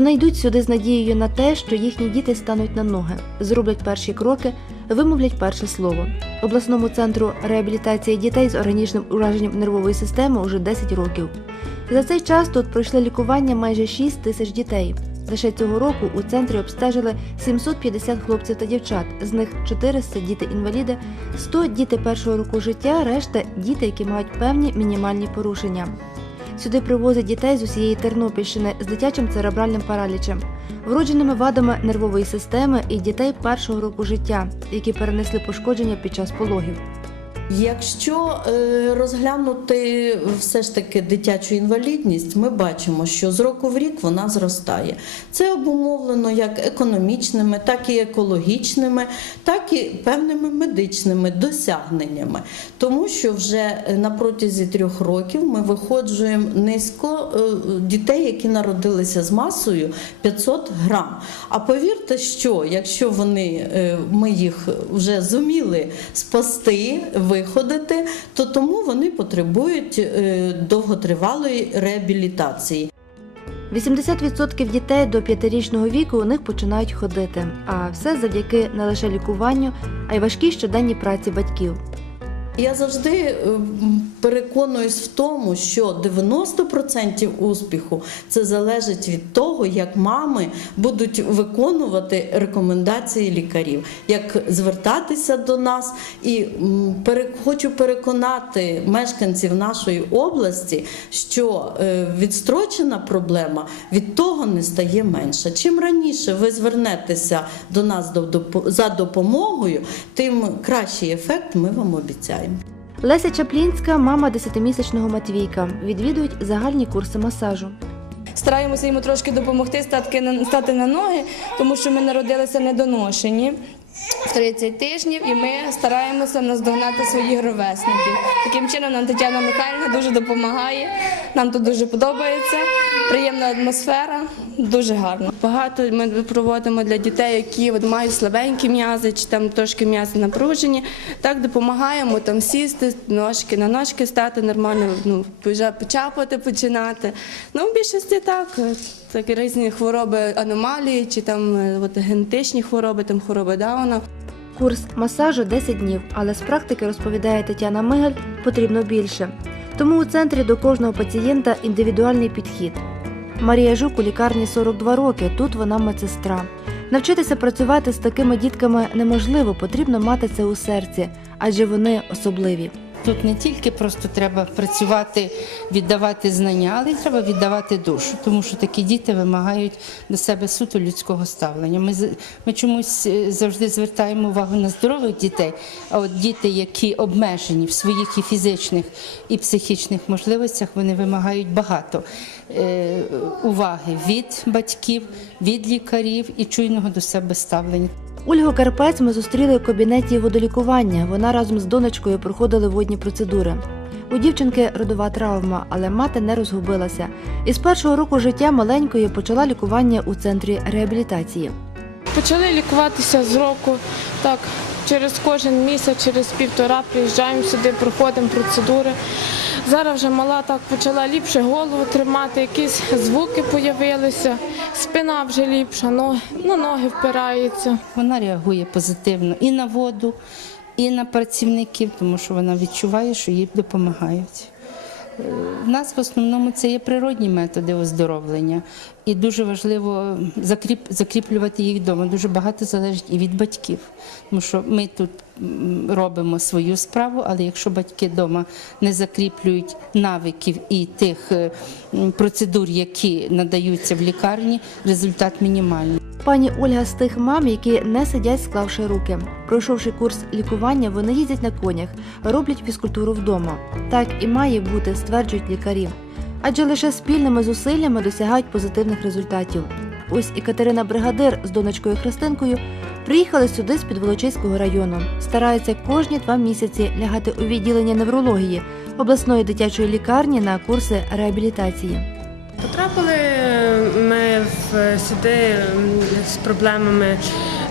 Вони йдуть сюди з надією на те, що їхні діти стануть на ноги, зроблять перші кроки, вимовлять перше слово. Обласному центру реабілітації дітей з органічним ураженням нервової системи уже 10 років. За цей час тут пройшли лікування майже 6 тисяч дітей. Лише цього року у центрі обстежили 750 хлопців та дівчат, з них 400 діти-інваліди, 100 діти першого року життя, решта діти, які мають певні мінімальні порушення. Сюди привозять дітей з усієї Тернопільщини з дитячим церебральним паралічем, вродженими вадами нервової системи і дітей першого року життя, які перенесли пошкодження під час пологів. Якщо е, розглянути все ж таки дитячу інвалідність, ми бачимо, що з року в рік вона зростає. Це обумовлено як економічними, так і екологічними, так і певними медичними досягненнями. Тому що вже на протязі трьох років ми виходжуємо низько е, дітей, які народилися з масою 500 грам. А повірте, що якщо вони е, ми їх вже зуміли спасти, виходити, то тому вони потребують е, довготривалої реабілітації. 80% дітей до 5-річного віку у них починають ходити, а все завдяки не лише лікуванню, а й важкій щоденній праці батьків. Я завжди е, переконуюсь в тому, що 90% успіху це залежить від того, як мами будуть виконувати рекомендації лікарів, як звертатися до нас. І хочу переконати мешканців нашої області, що е, відстрочена проблема від того не стає менша. Чим раніше ви звернетеся до нас за допомогою, тим кращий ефект ми вам обіцяємо. Леся Чаплінська, мама 10-місячного Матвійка, відвідують загальні курси масажу. Стараємося йому трошки допомогти стати на, ноги, тому що ми народилися недоношені 30 тижнів, і ми стараємося наздогнати своїх ровесників. Таким чином нам Тетяна Михайлівна дуже допомагає. Нам тут дуже подобається. Приємна атмосфера, дуже гарно. Багато ми проводимо для дітей, які от мають слабенькі м'язи чи там трошки м'язи напружені. Так допомагаємо там сісти, ножки на ножки стати нормально, ну вже почапати починати. Ну, в більшості так. Е, Так різні хвороби аномалії, чи там е, от, генетичні хвороби, там хвороби Дауна. Курс масажу 10 днів, але з практики розповідає Тетяна Мигель, потрібно більше. Тому у центрі до кожного пацієнта індивідуальний підхід. Марія Жук у лікарні 42 роки. Тут вона медсестра. Навчитися працювати з такими дітками неможливо, потрібно мати це у серці, адже вони особливі. Тут не тільки просто треба працювати, віддавати знання, але й треба віддавати душу, тому що такі діти вимагають до себе суто людського ставлення. Ми, ми чомусь е, завжди звертаємо увагу на здорових дітей, а от діти, які обмежені в своїх і фізичних, і психічних можливостях, вони вимагають багато е, уваги від батьків, від лікарів і чуйного до себе ставлення. Ольгу Карпець ми зустріли у кабінеті водолікування. Вона разом з донечкою проходили водні процедури. У дівчинки родова травма, але мати не розгубилася. І з першого року життя маленької почала лікування у центрі реабілітації. Почали лікуватися з року. Так, через кожен місяць, через півтора приїжджаємо сюди, проходимо процедури. Зараз вже мала так почала ліпше голову тримати, якісь звуки з'явилися, спина вже ліпша, ноги, ну, ноги впираються. Вона реагує позитивно і на воду, і на працівників, тому що вона відчуває, що їй допомагають. Е, В нас в основному це є природні методи оздоровлення, і дуже важливо закріп, закріплювати їх вдома. Дуже багато залежить і від батьків, тому що ми тут робимо свою справу, але якщо батьки вдома не закріплюють навиків і тих е, процедур, які надаються в лікарні, результат мінімальний. Пані Ольга з тих мам, які не сидять, склавши руки. Пройшовши курс лікування, вони їздять на конях, роблять фізкультуру вдома. Так і має бути, стверджують лікарі. Адже лише спільними зусиллями досягають позитивних результатів. Ось і Катерина Бригадир з донечкою Христинкою приїхали сюди з Підволочиського району. Стараються кожні два місяці лягати у відділення неврології обласної дитячої лікарні на курси реабілітації. Потрапили ми сюди з проблемами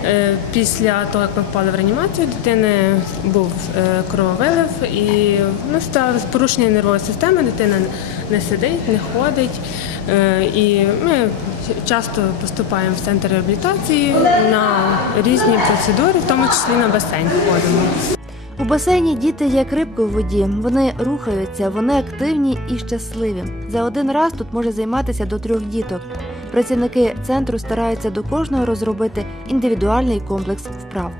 Е, Після того, як ми впали в реанімацію, дитини був е, крововилив і ну, сталося порушення нервової системи, дитина не сидить, не ходить. Е, І ми часто поступаємо в центр реабілітації на різні процедури, в тому числі на басейн ходимо. У басейні діти як рибки в воді. Вони рухаються, вони активні і щасливі. За один раз тут може займатися до трьох діток. Працівники центру стараються до кожного розробити індивідуальний комплекс вправ.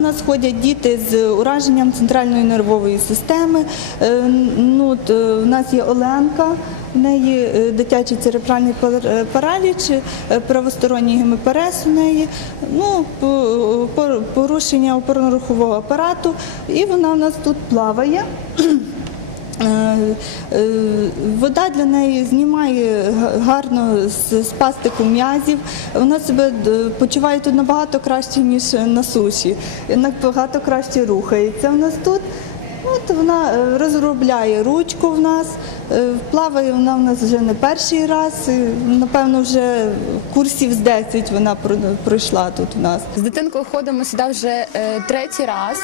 У нас ходять діти з ураженням центральної нервової системи. Е, Ну, от, е, нас є Оленка, в неї е, дитячий церебральний е, параліч, е, правосторонній гемопарез у неї, ну, по- по- порушення опорно-рухового апарату, і вона у нас тут плаває. Вода для неї знімає гарно з пастику м'язів. Вона себе почуває тут набагато краще, ніж на суші. Набагато краще рухається в нас тут. От вона розробляє ручку в нас, плаває вона в нас вже не перший раз. Напевно, вже курсів з 10 вона пройшла тут у нас. З дитинкою ходимо сюди вже е, третій раз.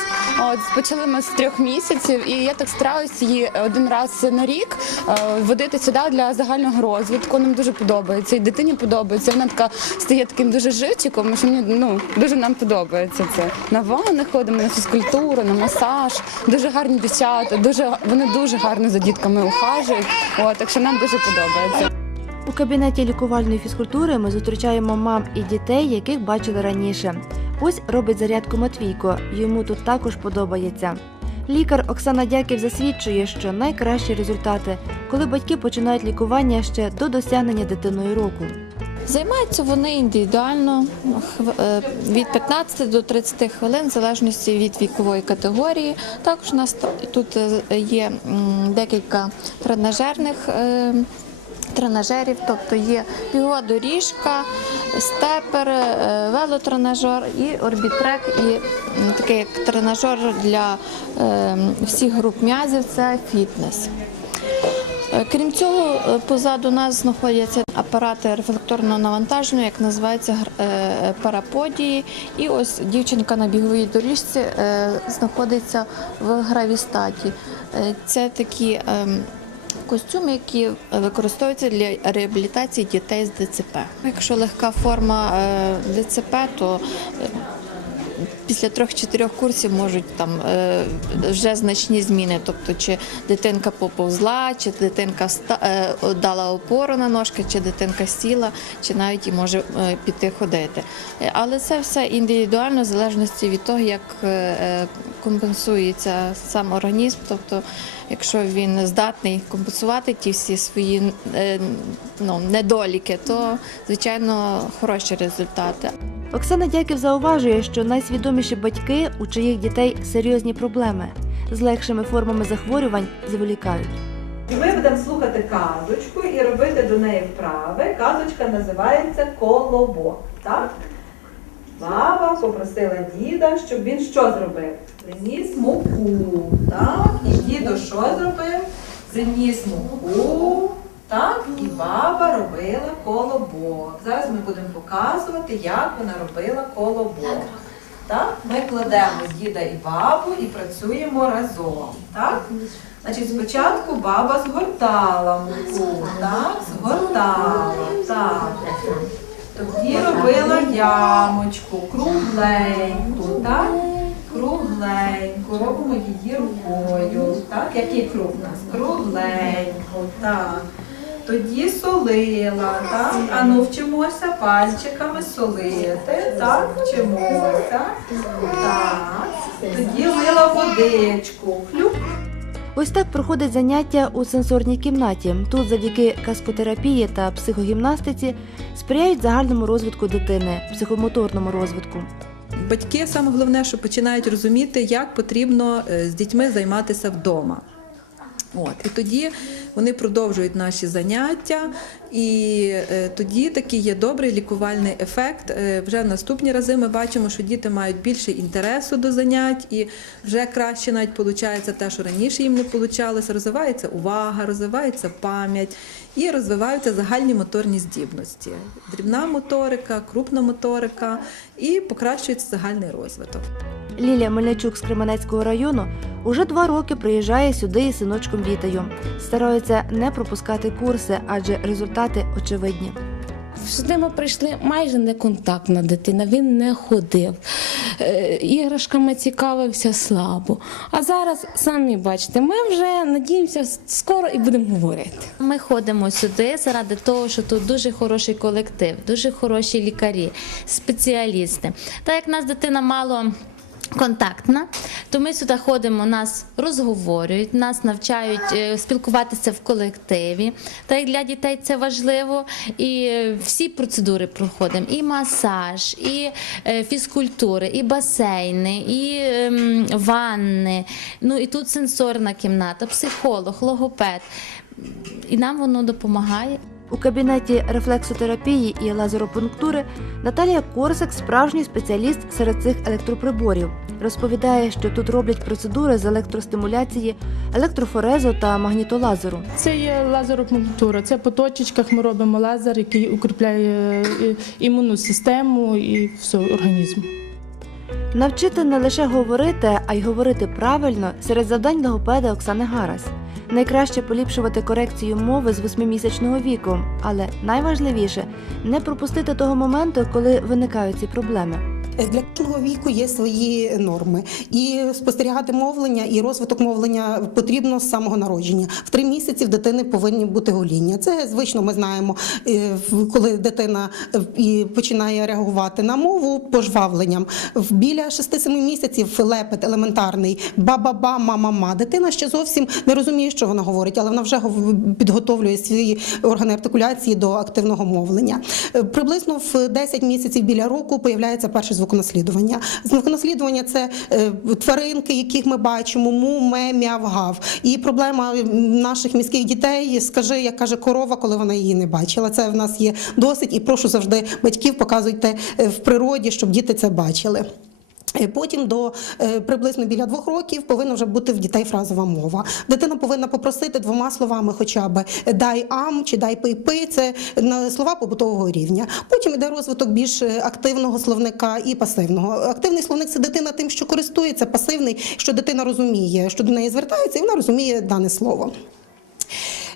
От почали ми з трьох місяців, і я так стараюся її один раз на рік е, водити сюди для загального розвитку. Нам дуже подобається. І дитині подобається. Вона така стає таким дуже живчиком, що мені ну дуже нам подобається це. На ванни ходимо, на фізкультуру, на масаж. Дуже гарні дівчата, дуже вони дуже гарно за дітками ухажують. От так що нам дуже подобається. У кабінеті лікувальної фізкультури ми зустрічаємо мам і дітей, яких бачили раніше. Ось робить зарядку Матвійко. Йому тут також подобається. Лікар Оксана Дяків засвідчує, що найкращі результати, коли батьки починають лікування ще до досягнення дитиною року. Займаються вони індивідуально е, від 15 до 30 хвилин, в залежності від вікової категорії. Також у нас тут е, є декілька тренажерних. е, Тренажерів, тобто є бігова доріжка, степер, велотренажер і орбітрек, і такий як тренажер для всіх груп м'язів це фітнес. Е, Крім цього, е, позаду нас знаходяться апарати рефлекторного навантаження, як називається е, параподії. І ось дівчинка на біговій доріжці знаходиться в гравістаті. Це такі ем, костюми, які використовуються для реабілітації дітей з ДЦП. Якщо легка форма ДЦП, то після трьох-чотирьох курсів можуть там е, вже значні зміни. Тобто, чи дитинка поповзла, чи дитинка е, дала опору на ножки, чи дитинка сіла, чи навіть і може е, піти ходити. Але це все індивідуально, в залежності від того, як компенсується сам організм. Тобто, якщо він здатний компенсувати ті всі свої ну, недоліки, то звичайно хороші результати. Оксана Дяків зауважує, що найсвідоміші батьки, у чиїх дітей серйозні проблеми з легшими формами захворювань зволікають. Ми будемо слухати казочку і робити до неї вправи. Казочка називається Колобок. Так? Баба попросила діда, щоб він що зробив? Приніс муку. Так? І дідо що зробив? Приніс муку. Так? І баба робила колобок. Зараз ми будемо показувати, як вона робила колобок. Так? Ми кладемо діда і бабу і працюємо разом. Так? Значить, спочатку баба згортала муку, так? Згортала, так. Тоді робила ямочку, кругленьку, так? Кругленьку. Робимо її рукою. Так? Який круг у нас? Кругленьку, так. Тоді солила, так? А ну вчимося пальчиками солити. Так, вчимося. Так. Тоді лила водичку. Хлюп. Ось так проходить заняття у сенсорній кімнаті. Тут, завдяки каскотерапії та психогімнастиці, сприяють загальному розвитку дитини, психомоторному розвитку. Батьки саме головне, що починають розуміти, як потрібно е, з дітьми займатися вдома. От і тоді вони продовжують наші заняття, і е, тоді такий є добрий лікувальний ефект. Е, вже в наступні рази ми бачимо, що діти мають більше інтересу до занять, і вже краще навіть виходить те, що раніше їм не вийшло. Розвивається увага, розвивається пам'ять і розвиваються загальні моторні здібності. Дрібна моторика, крупна моторика і покращується загальний розвиток. Лілія Мельничук з Кременецького району уже два роки приїжджає сюди із синочком Вітою. Стараються не пропускати курси, адже результати очевидні. Сюди ми прийшли майже неконтактна дитина, він не ходив. Е, Іграшками цікавився слабо. А зараз, самі бачите, ми вже надіємося, скоро і будемо говорити. Ми ходимо сюди заради того, що тут дуже хороший колектив, дуже хороші лікарі, спеціалісти. Так як нас дитина мало. Контактна, то ми сюди ходимо, нас розговорюють, нас навчають е, спілкуватися в колективі. Та як для дітей це важливо. І е, всі процедури проходимо: і масаж, і е, фізкультури, і басейни, і ем, ванни. Ну і тут сенсорна кімната, психолог, логопед. І нам воно допомагає. У кабінеті рефлексотерапії і лазеропунктури Наталія Корсак справжній спеціаліст серед цих електроприборів. Розповідає, що тут роблять процедури з електростимуляції, електрофорезу та магнітолазеру. Це є лазеропунктура. Це по точечках ми робимо лазер, який укріпляє е, імунну систему і все організм. Навчити не лише говорити, а й говорити правильно серед завдань логопеда Оксани Гарас. Найкраще поліпшувати корекцію мови з восьмимісячного віку, але найважливіше не пропустити того моменту, коли виникають ці проблеми. Для кожного віку є свої норми, і спостерігати мовлення і розвиток мовлення потрібно з самого народження. В три місяці в дитини повинні бути гоління. Це звично ми знаємо, е, коли дитина е, починає реагувати на мову пожвавленням. Біля 6-7 місяців лепет елементарний ба-ба-ба, ма-ма-ма. Дитина ще зовсім не розуміє, що вона говорить, але вона вже підготовлює свої органи артикуляції до активного мовлення. Е, Приблизно в 10 місяців біля року появляється перше звуконаслідування. Звуконаслідування це е, тваринки, яких ми бачимо, му, ме, мяв, гав. І проблема наших міських дітей скажи, як каже корова, коли вона її не бачила. Це в нас є досить, і прошу завжди батьків показуйте е, в природі, щоб діти це бачили. Е, Потім до е, приблизно біля двох років повинна вже бути в дітей фразова мова. Дитина повинна попросити двома словами, хоча б дай ам чи дай пий-пи. Це слова побутового рівня. Потім йде розвиток більш е, активного словника і пасивного. Активний словник це дитина тим, що користується, пасивний, що дитина розуміє, що до неї звертається, і вона розуміє дане слово.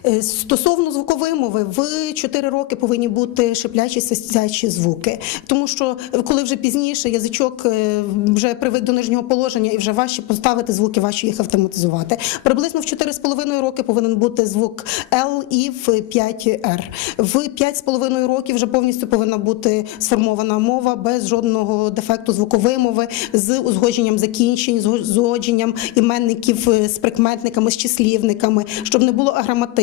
Е, Стосовно звукової мови, в 4 роки повинні бути шиплячі свистячі звуки, тому що е, коли вже пізніше язичок е, вже привик до нижнього положення і вже важче поставити звуки, важче їх автоматизувати. Приблизно в 4,5 роки повинен бути звук L і в 5R. В 5,5 років вже повністю повинна бути сформована мова без жодного дефекту звукової мови з узгодженням закінчень, з узгодженням іменників з прикметниками, з числівниками, щоб не було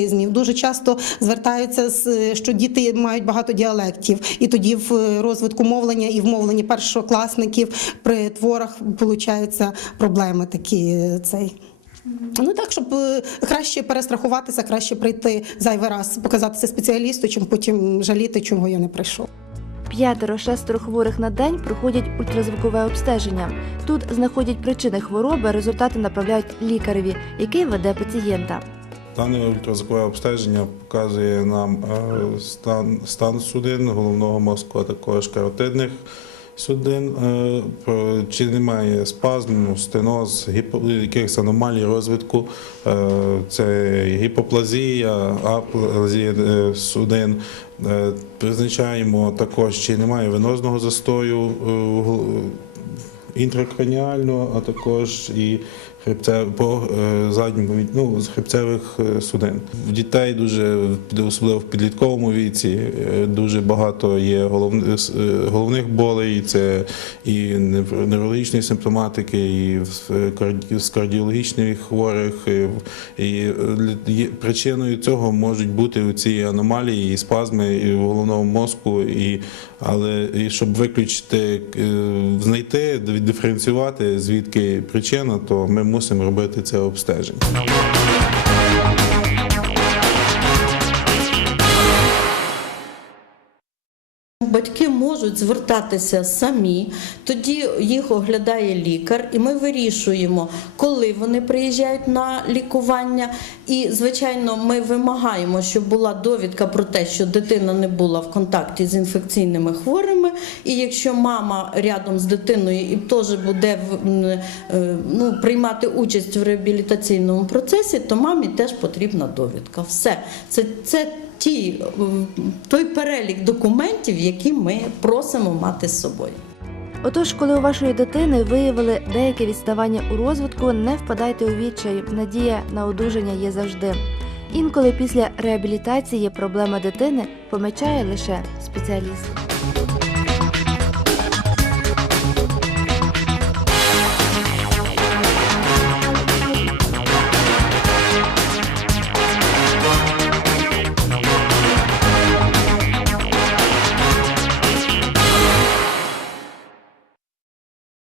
аграматизмів. Дуже часто звертаються що діти мають багато діалектів, і тоді в розвитку мовлення і в мовленні першокласників при творах получаються проблеми такі. Цей. Ну так, щоб е, краще перестрахуватися, краще прийти зайвий раз, показатися спеціалісту, чим потім жаліти, чого я не прийшов. П'ятеро-шестеро хворих на день проходять ультразвукове обстеження. Тут знаходять причини хвороби, результати направляють лікареві, який веде пацієнта. Дане ультразвукове обстеження показує нам е, стан, стан судин, головного мозку, а також каротидних судин, е, чи немає спазму, стеноз, якихось аномалій розвитку, е, це гіпоплазія, аплазія судин. Призначаємо також, чи немає венозного застою інтракраніально, а також і хребце по е, задньому ну, з хребцевих е, судин. В дітей дуже особливо в підлітковому віці е, дуже багато є головних, головних болей. Це і нев- неврологічної симптоматики, і з кардіологічних хворих. І, причиною цього можуть бути ці аномалії і спазми і в головному мозку. І, але щоб виключити, знайти, диференціювати звідки причина, то ми мусимо робити це обстеження. Можуть звертатися самі, тоді їх оглядає лікар, і ми вирішуємо, коли вони приїжджають на лікування. І, звичайно, ми вимагаємо, щоб була довідка про те, що дитина не була в контакті з інфекційними хворими. І якщо мама рядом з дитиною і теж буде е, ну, приймати участь в реабілітаційному процесі, то мамі теж потрібна довідка. Все. Це, це ті, той перелік документів, які ми просимо мати з собою. Отож, коли у вашої дитини виявили деяке відставання у розвитку, не впадайте у відчай. Надія на одужання є завжди. Інколи після реабілітації проблема дитини помічає лише спеціаліст.